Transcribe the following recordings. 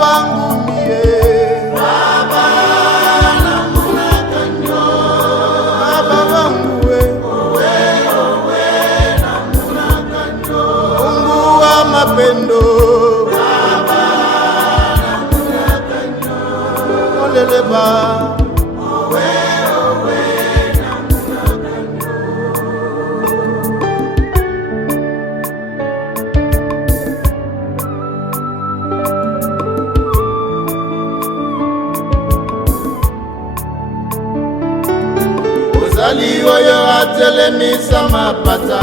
wangu mie, Baba namuna kanyo, Baba wangu we, owe namuna kanyo, Mungu wa mapendo, Baba namuna kanyo, oleleba owe namuna kanyo. ozali oyo atelemisa mapata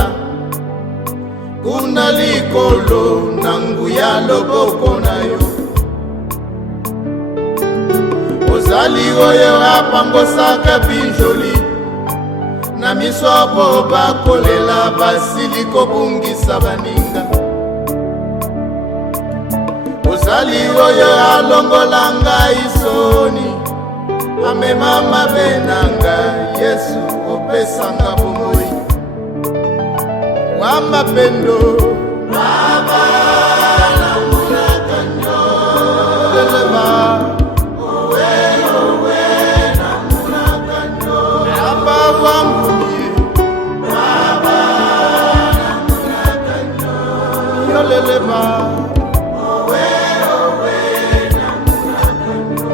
kuna likolo na nguya loboko na yo, ozali oyo apangosaka binjoli na miso po bakolela basili kobungisa baninga, ozali oyo alongola ngai soni amema mabe na ngai, Yesu opesanga bomoi wa mapendo, Baba namuna kanyo, leleba owe namuna kanyo, Baba wangu mie, Baba namuna kanyo, yo leleba owe namuna kanyo.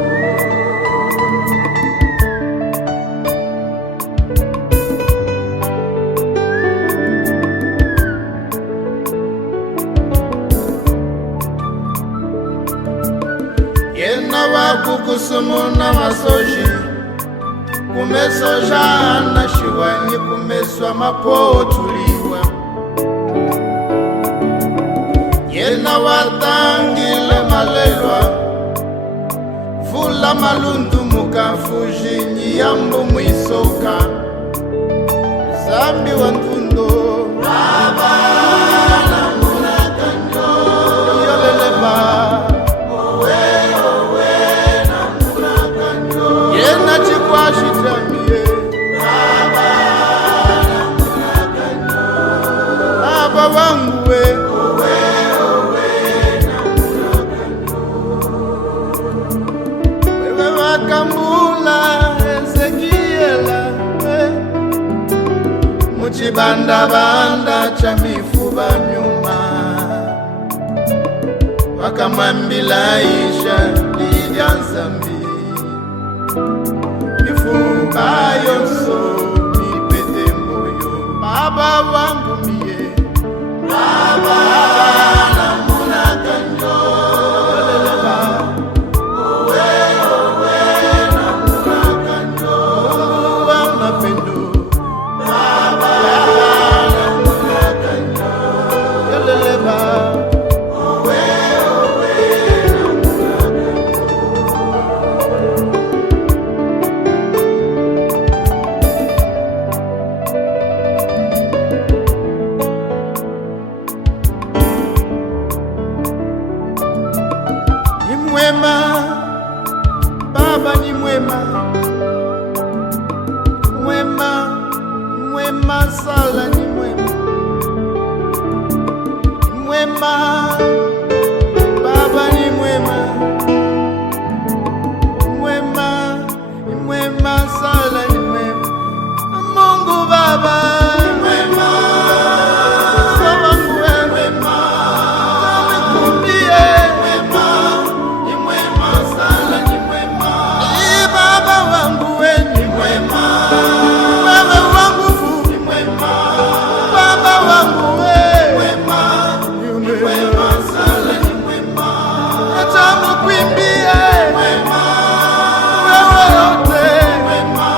yena wakukusumu na masoji kumesoja na shiwanyi kumeswa mapotuliwa, yena watangile malelwa vula malundu mukafuji nyiyambo mwisoka zambi wa ntundo, Baba namuna kanyo, yoleleba owe namuna kanyo, yena chikwashi chamie, Baba namuna kanyo, Baba wangu we, owe namuna kanyo. wewe wakambula Ezekiela muchibandabanda cha mifuba nyuma, wakamwambila Isha lilya nzambi mifuba yonso mipete moyo, Baba wangu mie, Baba namuna kanyo, leleba owe namuna kanyo, Mungu wa mapendo, Baba namuna kanyo, leleba owe namuna kanyo. ni mwema, Baba ni mwema, mwema, mwema sala ni mwema, mwema, Baba ni mwema, mwema, mwema sala ni mwema, Mungu Baba Mwema, wangu wewe, mwema, nikumbie mwema, ni mwema sana, ni mwema, Baba wangu wewe, ni mwema, wewe wangu ni mwema, Baba wangu wewe, mwema, ni mwema sana, ni mwema, acha mukwimbie mwema, wewe yote, mwema,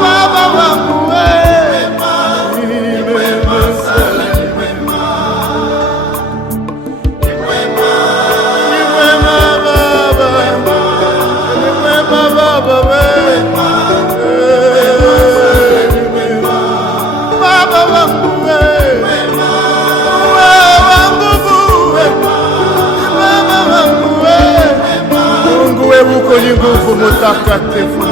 Baba wangu wewe, ni mwema sana, ni mwema, ni mwema, ni mwema Baba, ni mwema Baba wewe, ni mwema, Baba wangu wewe, mwema, wewe wangu Baba wangu wewe, Mungu wewe uko ni nguvu mutakatifu.